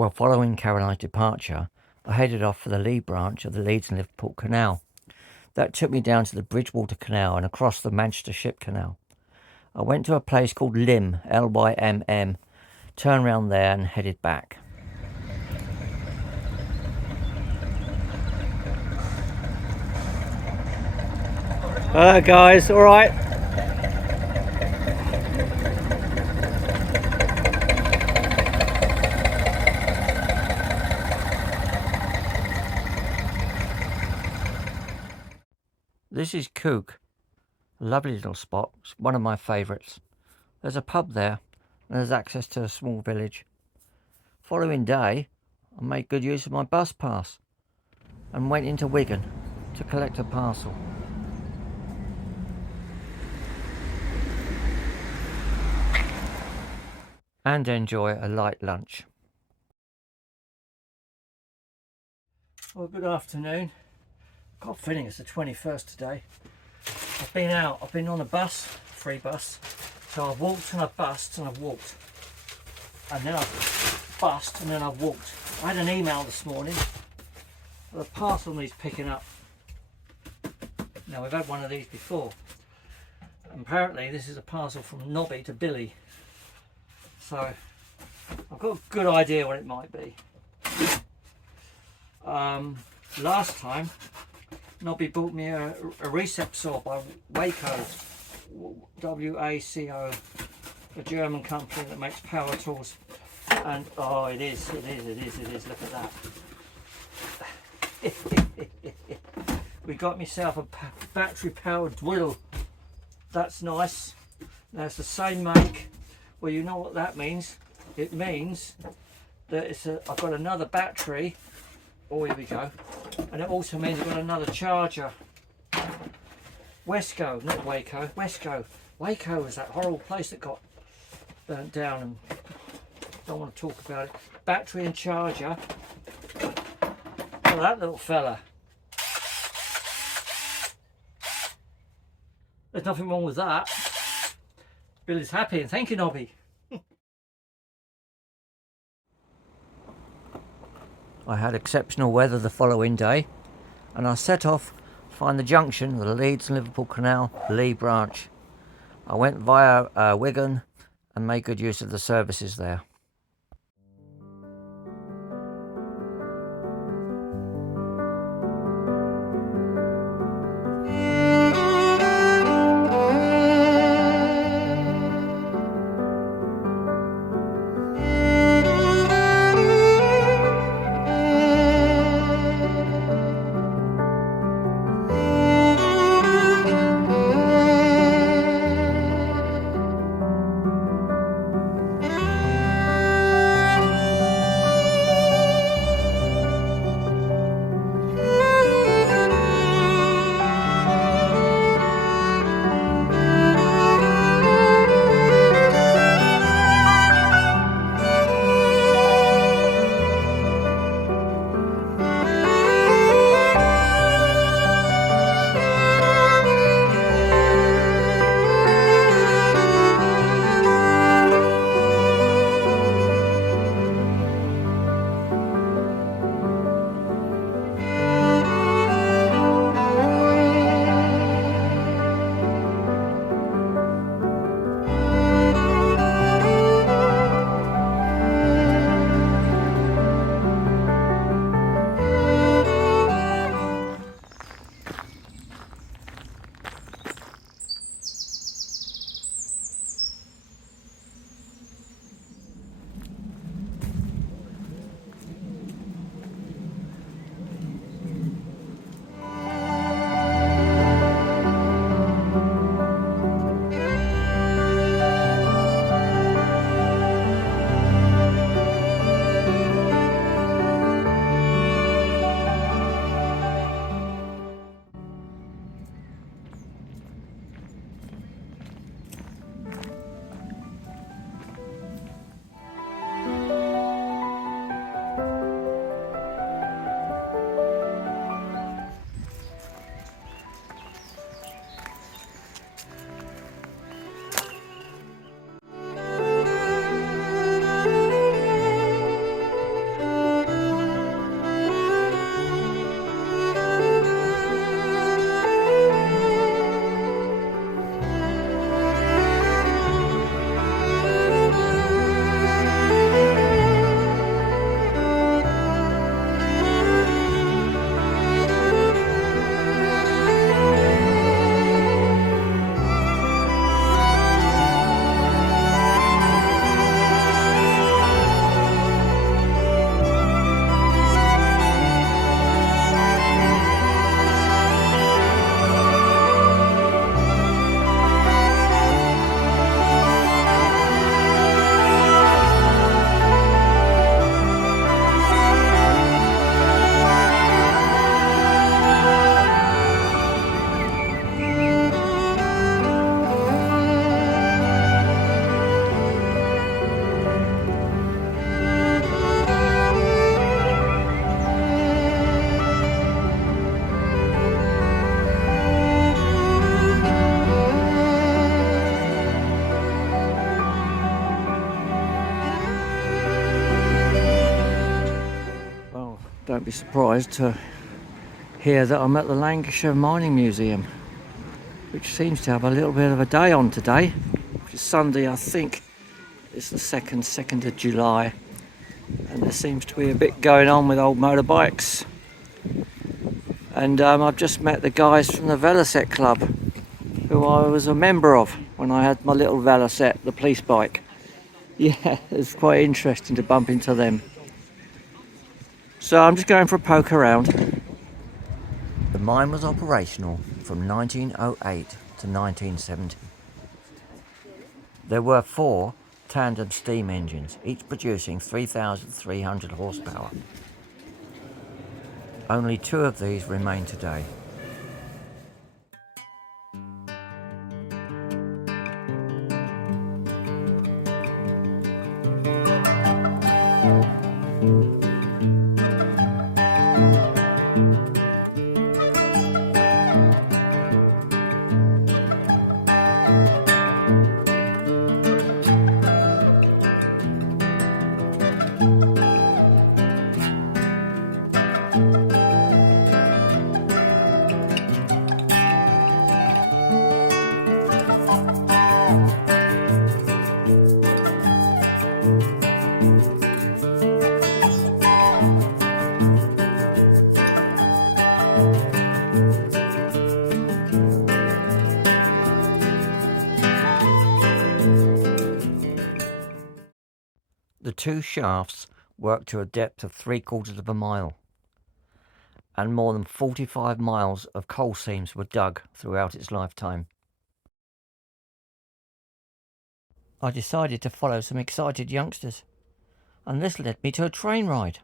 Well, following Caroline's departure, I headed off for the Lee branch of the Leeds and Liverpool Canal. That took me down to the Bridgewater Canal and across the Manchester Ship Canal. I went to a place called Lymm, Lymm, turned round there and headed back. Hello guys, alright? This is Cook, a lovely little spot. It's one of my favourites. There's a pub there and there's access to a small village. Following day, I made good use of my bus pass and went into Wigan to collect a parcel. And enjoy a light lunch. Well, good afternoon. Got a feeling it's the 21st today. I've been on a bus, free bus. So I've walked and I've bussed and I've walked. And then I've bussed and then I've walked. I had an email this morning. The parcel needs picking up. Now we've had one of these before. Apparently this is a parcel from Nobby to Billy. So I've got a good idea what it might be. Last time Nobby bought me a recep saw by Waco, WACO, a German company that makes power tools. And oh, it is, look at that. We got myself a battery powered drill. That's nice. Now it's the same make. Well, you know what that means. It means that I've got another battery. Oh, here we go. And it also means I've got another charger. Wesco, not Waco, Wesco. Waco was that horrible place that got burnt down, and don't want to talk about it. Battery and charger. Oh, that little fella. There's nothing wrong with that. Billy's happy, and thank you, Nobby. I had exceptional weather the following day, and I set off to find the junction of the Leeds and Liverpool Canal Lee branch. I went via Wigan and made good use of the services there. won't be surprised to hear that I'm at the Lancashire Mining Museum, which seems to have a little bit of a day on today, which is Sunday. I think it's the 2nd of July, and there seems to be a bit going on with old motorbikes. And I've just met the guys from the Velocet Club, who I was a member of when I had my little Velocet, the police bike. Yeah, it's quite interesting to bump into them. So I'm just going for a poke around. The mine was operational from 1908 to 1970. There were 4 tandem steam engines, each producing 3,300 horsepower. Only 2 of these remain today. The 2 shafts worked to a depth of 3/4 of a mile, and more than 45 miles of coal seams were dug throughout its lifetime. I decided to follow some excited youngsters, and this led me to a train ride.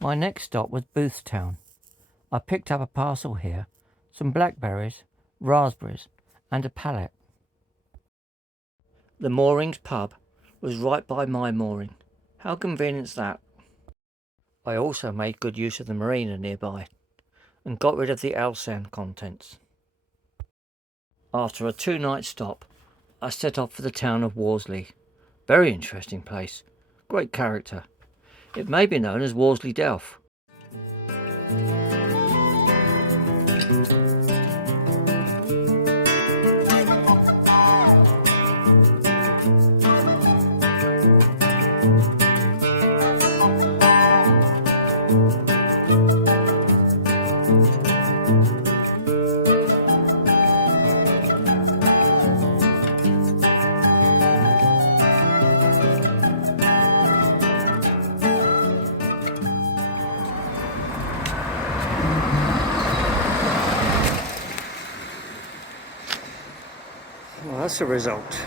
My next stop was Boothstown. I picked up a parcel here, some blackberries, raspberries, and a pallet. The Moorings pub was right by my mooring. How convenient's that? I also made good use of the marina nearby and got rid of the Alsan contents. After a 2-night stop, I set off for the town of Worsley. Very interesting place, great character. It may be known as Worsley Delph. Well, that's a result.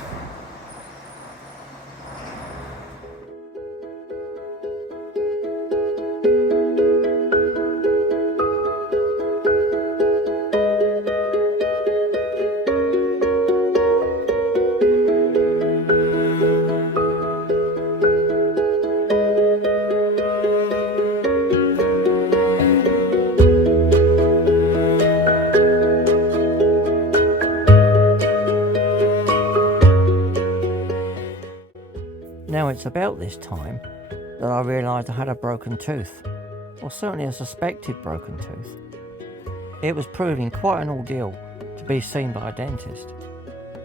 Now it's about this time that I realised I had a broken tooth, or certainly a suspected broken tooth. It was proving quite an ordeal to be seen by a dentist.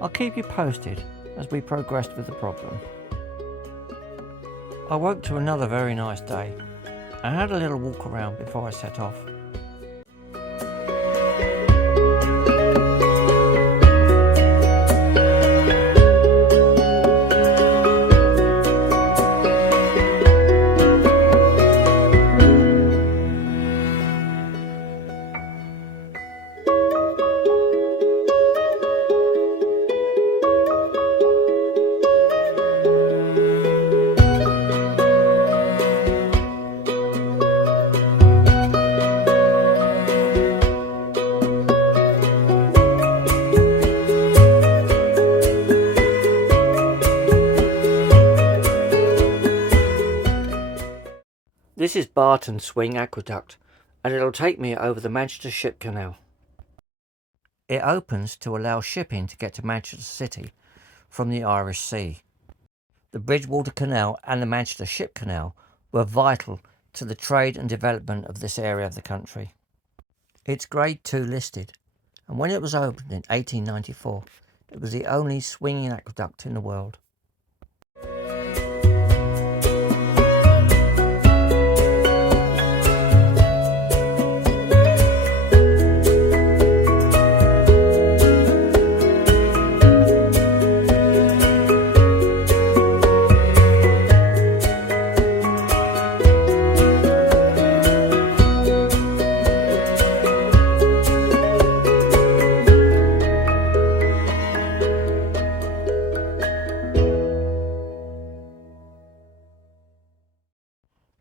I'll keep you posted as we progressed with the problem. I woke to another very nice day. I had a little walk around before I set off. This is Barton Swing Aqueduct, and it'll take me over the Manchester Ship Canal. It opens to allow shipping to get to Manchester City from the Irish Sea. The Bridgewater Canal and the Manchester Ship Canal were vital to the trade and development of this area of the country. It's Grade 2 listed, and when it was opened in 1894, it was the only swinging aqueduct in the world.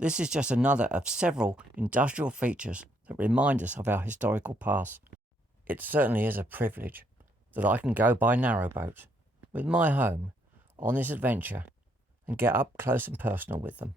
This is just another of several industrial features that remind us of our historical past. It certainly is a privilege that I can go by narrowboat with my home on this adventure and get up close and personal with them.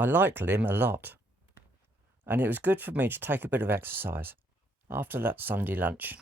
I like Lymm a lot, and it was good for me to take a bit of exercise after that Sunday lunch.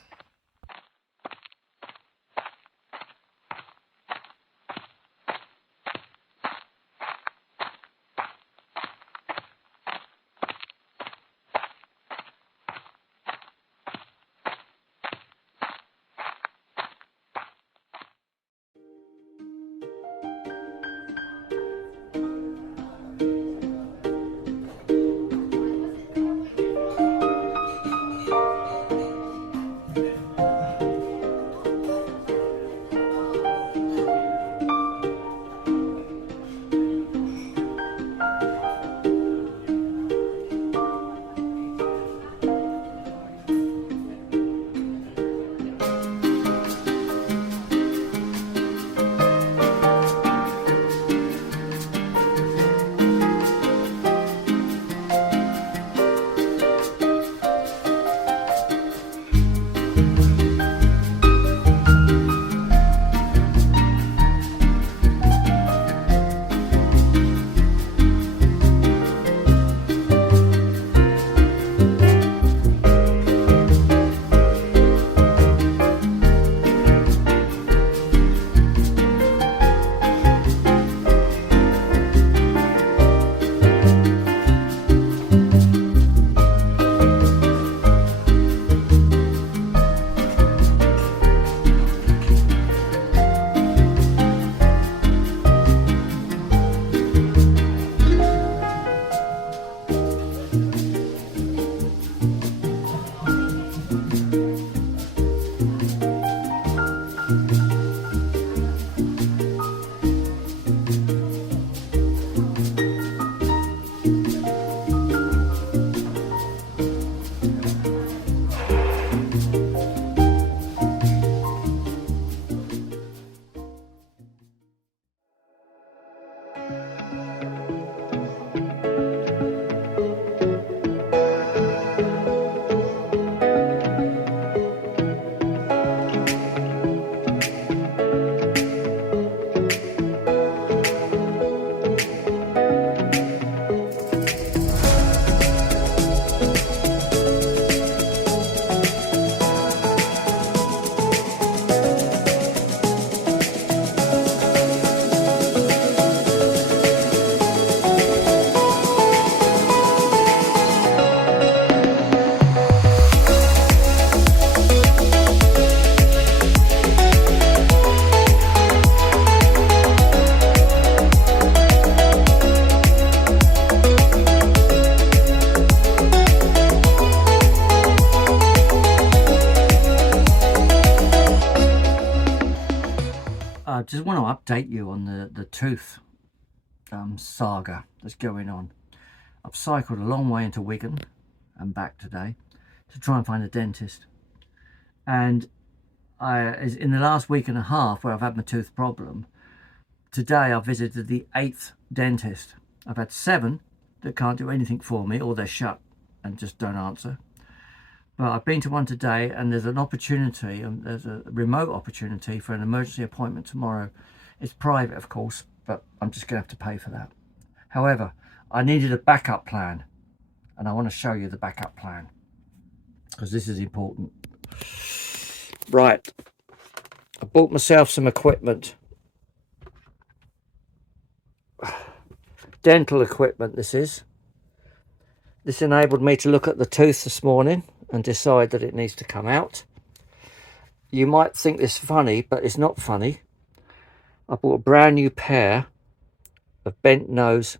I just want to update you on the tooth saga that's going on. I've cycled a long way into Wigan and back today to try and find a dentist. And in the last week and a half where I've had my tooth problem, today I visited the 8th dentist. I've had 7 that can't do anything for me, or they're shut and just don't answer. But I've been to one today, and there's an opportunity, there's a remote opportunity for an emergency appointment tomorrow. It's private, of course, but I'm just going to have to pay for that. However, I needed a backup plan, and I want to show you the backup plan because this is important. Right, I bought myself some equipment. Dental equipment, this is. This enabled me to look at the tooth this morning and decide that it needs to come out. You might think this funny, but it's not funny. I bought a brand new pair of bent nose,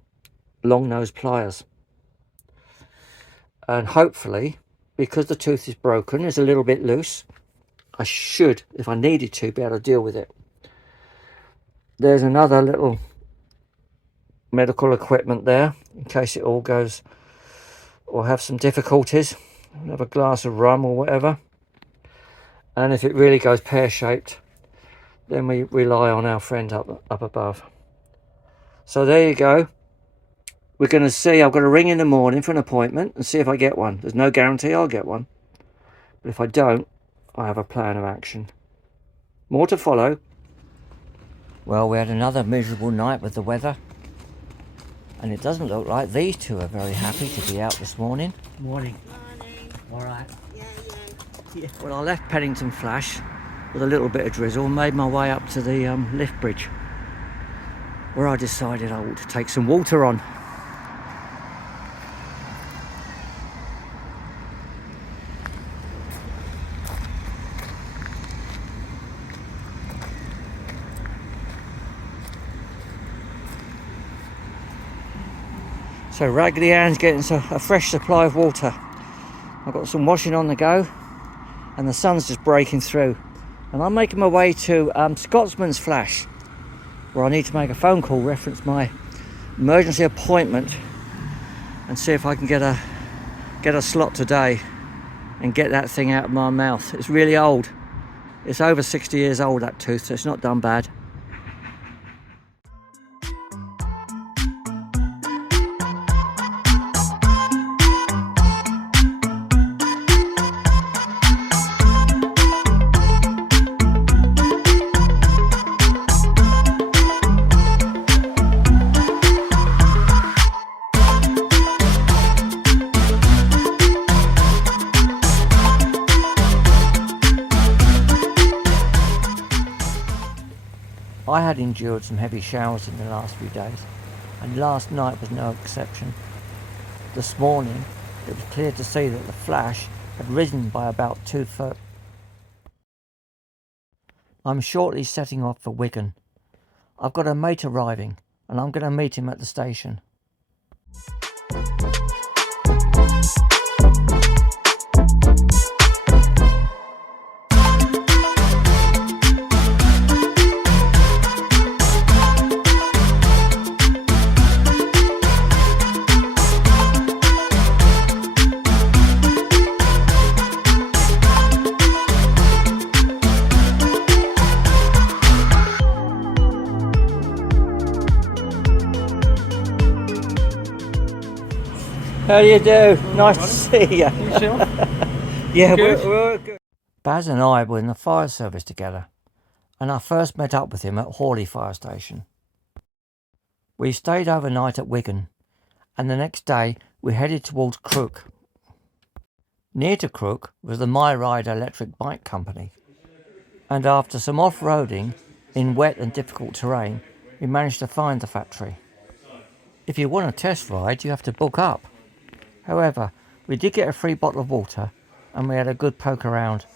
long nose pliers. And hopefully, because the tooth is broken, it's a little bit loose, I should, if I needed to, be able to deal with it. There's another little medical equipment there, in case it all goes, or have some difficulties. Have a glass of rum or whatever. And if it really goes pear-shaped, then we rely on our friend up above. So there you go. We're going to see. I've got to ring in the morning for an appointment and see if I get one. There's no guarantee I'll get one. But if I don't, I have a plan of action. More to follow. Well, we had another miserable night with the weather. And it doesn't look like these two are very happy to be out this morning. Morning. Morning. All right. Yeah. Well, I left Pennington Flash with a little bit of drizzle and made my way up to the lift bridge, where I decided I ought to take some water on. So Raggedy Ann's getting a fresh supply of water. I've got some washing on the go and the sun's just breaking through. And I'm making my way to Scotsman's Flash, where I need to make a phone call, reference my emergency appointment, and see if I can get a slot today and get that thing out of my mouth. It's really old. It's over 60 years old, that tooth, so it's not done bad. I had endured some heavy showers in the last few days, and last night was no exception. This morning, it was clear to see that the flash had risen by about 2 foot. I'm shortly setting off for Wigan. I've got a mate arriving, and I'm going to meet him at the station. How do you do? Nice to see you. Yeah, we're good. Baz and I were in the fire service together, and I first met up with him at Hawley Fire Station. We stayed overnight at Wigan, and the next day we headed towards Crook. Near to Crook was the My Ride electric bike company, and after some off-roading in wet and difficult terrain, we managed to find the factory. If you want a test ride, you have to book up. However, we did get a free bottle of water and we had a good poke around.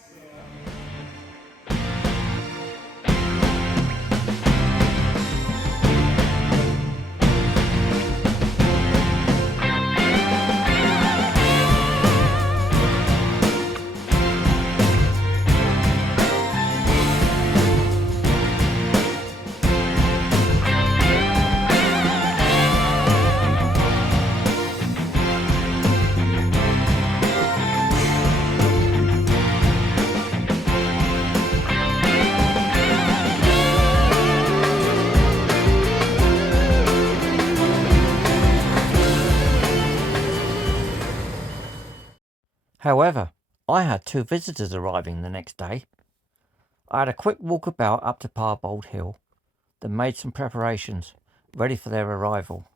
However, I had 2 visitors arriving the next day. I had a quick walk about up to Parbold Hill, then made some preparations, ready for their arrival.